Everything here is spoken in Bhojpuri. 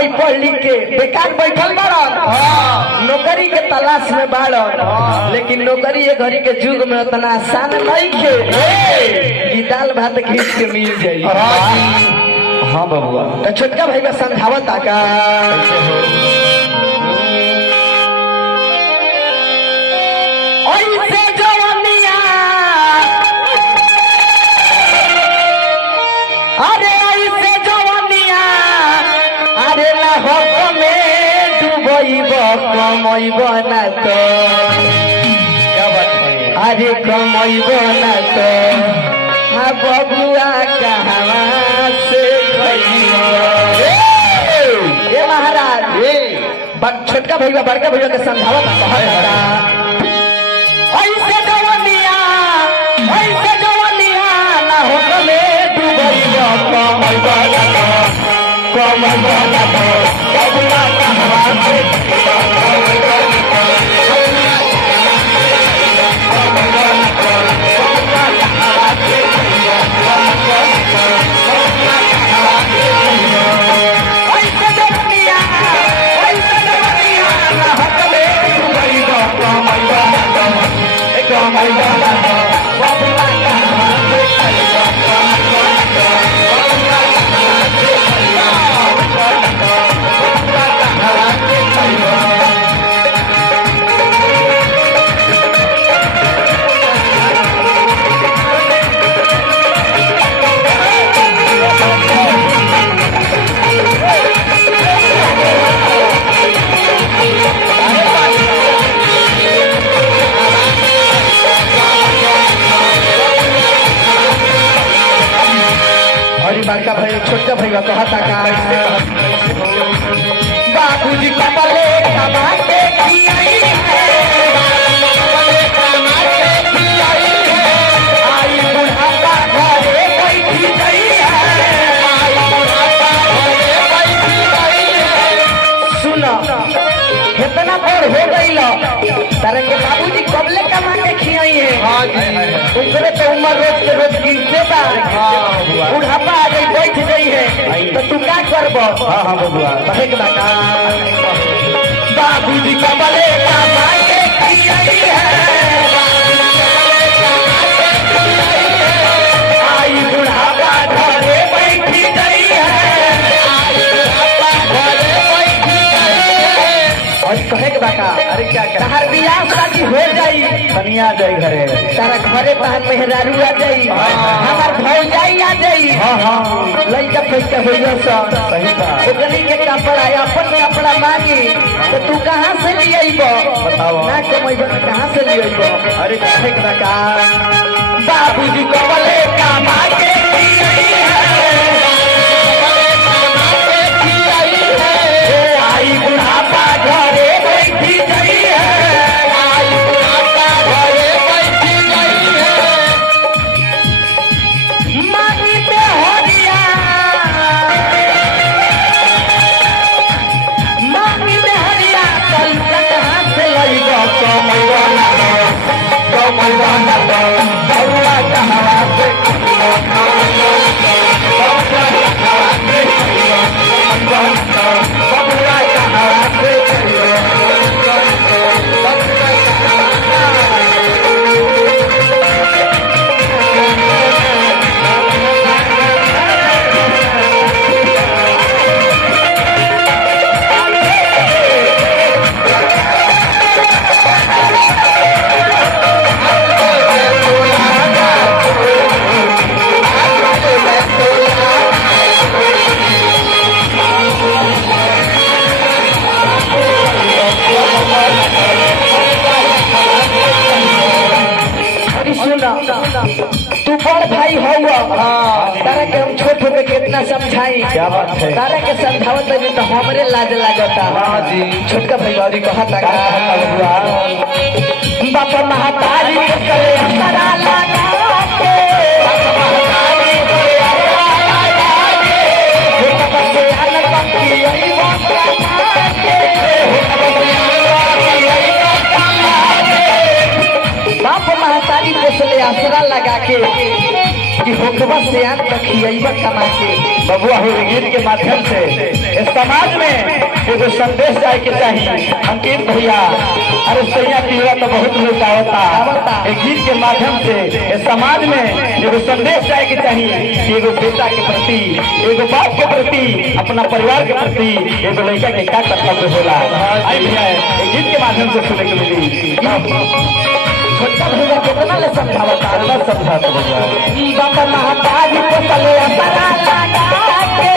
भाई पढ़ लिख के बेकार बैठल बाड़न, नौकरी के तलाश में बाड़न, लेकिन नौकरी ये घड़ी के युग में उतना आसान नहीं के दाल भात खींच के मिल जाये। हाँ बबुआ, तो छोटका भाई का समझावत का ऐसे जवानिया, अरे ऐसे जवानिया, अरे ना हो में डूबैब कमैब ना तो, अरे कमैब ना तो हाँ बबुआ कहाँ से ये महाराज छोटका भैया बड़का भैया के समझावत ऐसे जवानिया, ऐसे जवानिया ना हो में डूबैब कमैब ना तो, कमैब ना तो बबुआ कहाँ से बड़का भाई छोटका भैया कहता का बाबूजी कपले कमा के खियाई है, आई बुढ़ापा घरे बैठी गई है, सुनो कितना बड़ हो गई तारे के बाबूजी कबले कमा के खियाई है, उनके तो उम्र रोज के रोज गिरते बा, बुढ़ापा आ गई बैठ गई है, तो तू क्या करब? हाँ हाँ बबुआ बाबूजी कबले कमा के खियाई है, आई बुढ़ापा घरे बैठी गई है, और कहे के बाका अरे क्या तहार बियाह शादी हो जाई, कनिया जाई घरे, तारा घरे तहार मेहरारू आ जाई, हमार भौजाई आ जाई, लइका फइका होइयो सब सही बा, ओकनी के कपड़ा अपन कपड़ा मांगी तो तू कहां से ले आइबो? बताओ ना कमैबो ना कहां से ले आइबो? अरे कहे के बाका बाबूजी कबले कमा के खियाई है, आई बुढ़ापा घरे बैठी गई है, आई बुढ़ापा घरे बैठी गई है, मांगी में हरिया, मांगी में हरिया, कल कहाँ से लइबो कमैबो ना तो, कमैबो ना तो बबुआ कहाँ से तू बड़ भाई हो, तारा के हम छोट होके कितना समझाई, तारा के समझावत नहीं तो हमरे लाज लागता। छोटका भाई गौरी कहता बापा महतारी करे असरा लगा के, बाप महतारी पोसले आसरा लगा के कि होखबा से आन तक खियाइबा कमा के, बबुआ हो गीत के माध्यम से इस समाज में एगो संदेश जाए के चाहिए। अंकित भैया अरे सैया पीवा तो बहुत लोग आवता एक गीत के माध्यम से इस समाज में एगो संदेश जाए के चाहिए कि एगो बेटा के प्रति, एगो बाप के प्रति, अपना परिवार के प्रति एगो लड़का के क्या कर्तव्य होला। आई भैया एक गीत के माध्यम से सुने के मिली। छोटा भैया कितना ले समझावता समझाते भैया बाबा महाताज को तले असरा लगा के